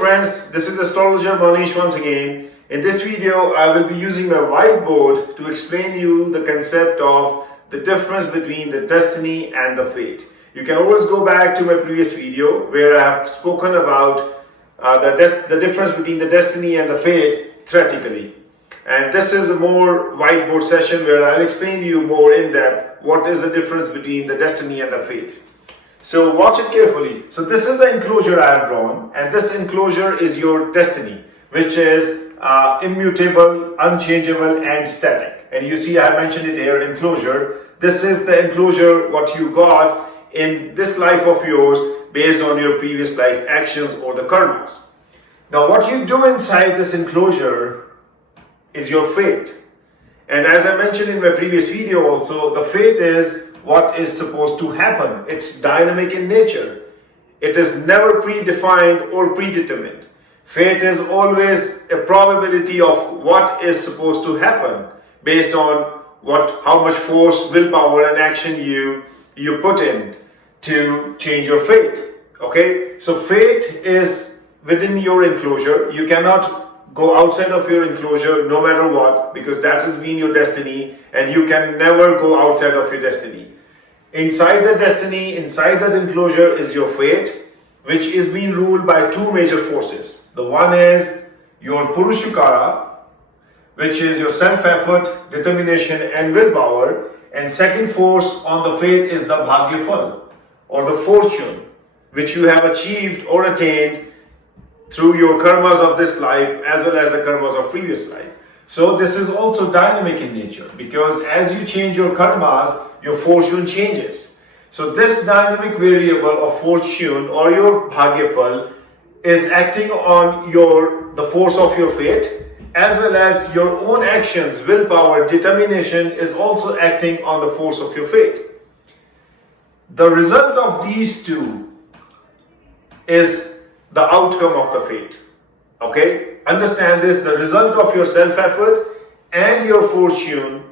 friends, this is astrologer Manish once again. In this video, I will be using my whiteboard to explain you the concept of the difference between the destiny and the fate. You can always go back to my previous video where I have spoken about the difference between the destiny and the fate theoretically. And this is a more whiteboard session where I'll explain to you more in depth what is the difference between the destiny and the fate. So watch it carefully. So this is the enclosure I have drawn, and this enclosure is your destiny, which is immutable, unchangeable and static. And you see I mentioned it here, enclosure. This is the enclosure what you got in this life of yours based on your previous life actions or the karmas. Now what you do inside this enclosure is your fate. And as I mentioned in my previous video also, the fate is what is supposed to happen. It's dynamic in nature. It is never predefined or predetermined. Fate is always a probability of what is supposed to happen based on how much force, willpower and action you put in to change your fate. Okay, so fate is within your enclosure. You cannot go outside of your enclosure no matter what, because that has been your destiny and you can never go outside of your destiny. Inside the destiny, inside that enclosure is your fate, which is being ruled by two major forces. The one is your Purushakara, which is your self-effort, determination and willpower. And second force on the fate is the Bhagyafal, or the fortune, which you have achieved or attained through your karmas of this life as well as the karmas of previous life. So this is also dynamic in nature, because as you change your karmas, your fortune changes. So this dynamic variable of fortune or your Bhagyafal is acting on the force of your fate, as well as your own actions, willpower, determination is also acting on the force of your fate. The result of these two is the outcome of the fate. Okay? Understand this, the result of your self-effort and your fortune,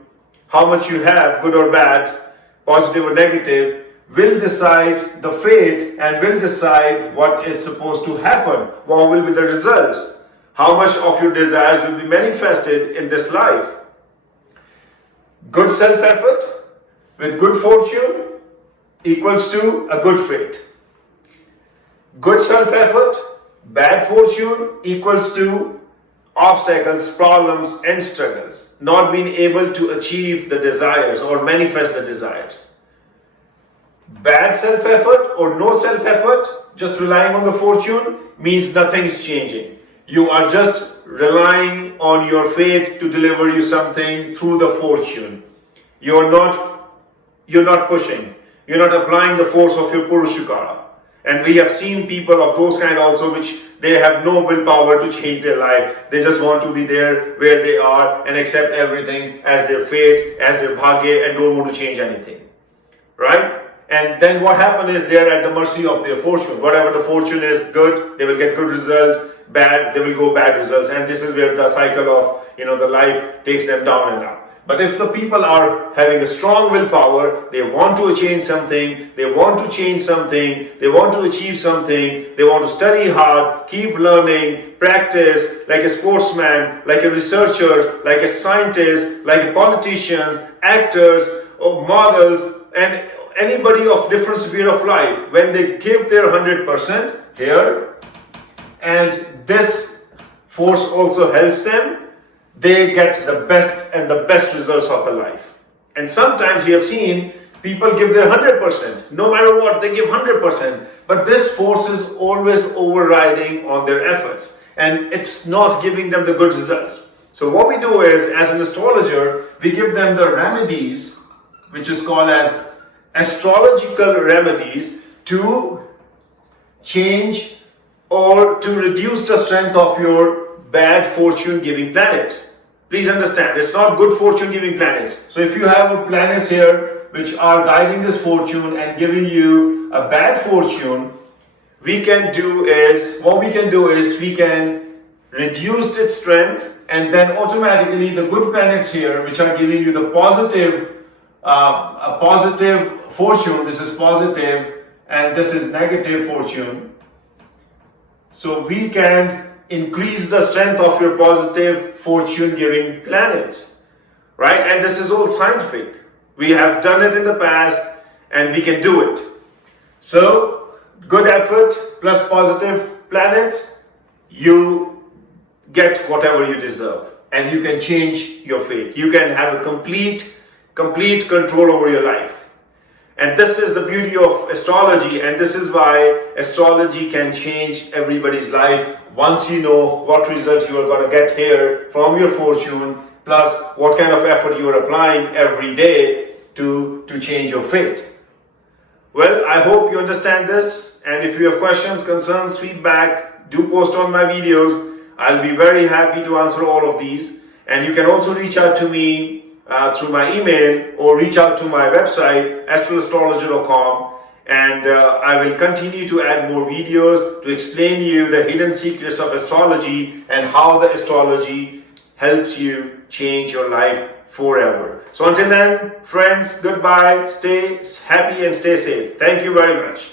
how much you have, good or bad, positive or negative, will decide the fate and will decide what is supposed to happen. What will be the results? How much of your desires will be manifested in this life? Good self-effort with good fortune equals to a good fate. Good self-effort, bad fortune equals to obstacles, problems and struggles, not being able to achieve the desires or manifest the desires. Bad self-effort or no self-effort, just relying on the fortune, means nothing is changing. You are just relying on your fate to deliver you something through the fortune. You're not pushing. You're not applying the force of your Purushakara. And we have seen people of those kind also, which they have no willpower to change their life. They just want to be there where they are and accept everything as their fate, as their bhagya, and don't want to change anything. Right? And then what happens is they are at the mercy of their fortune. Whatever the fortune is good, they will get good results. Bad, they will go bad results. And this is where the cycle of the life takes them down and up. But if the people are having a strong willpower, they want to change something, they want to change something, they want to achieve something, they want to study hard, keep learning, practice like a sportsman, like a researcher, like a scientist, like politicians, actors, or models, and anybody of different sphere of life, when they give their 100% here, and this force also helps them, they get the best results of a life. And sometimes we have seen people give their 100%, no matter what, they give 100%, but this force is always overriding on their efforts, and it's not giving them the good results. So what we do is, as an astrologer, we give them the remedies, which is called as astrological remedies, to change or to reduce the strength of your bad fortune giving planets. Please understand, it's not good fortune giving planets. So if you have planets here which are guiding this fortune and giving you a bad fortune, what we can do is we can reduce its strength, and then automatically the good planets here, which are giving you the positive fortune, this is positive and this is negative fortune. so we can increase the strength of your positive fortune giving planets, right? And this is all scientific. We have done it in the past and we can do it. So good effort plus positive planets, you get whatever you deserve and you can change your fate. You can have a complete control over your life. And this is the beauty of astrology, and this is why astrology can change everybody's life once you know what result you are going to get here from your fortune, plus what kind of effort you are applying every day to change your fate. Well, I hope you understand this, and if you have questions, concerns, feedback, do post on my videos. I'll be very happy to answer all of these. And you can also reach out to me through my email or reach out to my website astroastrologer.com, and I will continue to add more videos to explain you the hidden secrets of astrology and how the astrology helps you change your life forever. So until then, friends, goodbye, stay happy and stay safe. Thank you very much.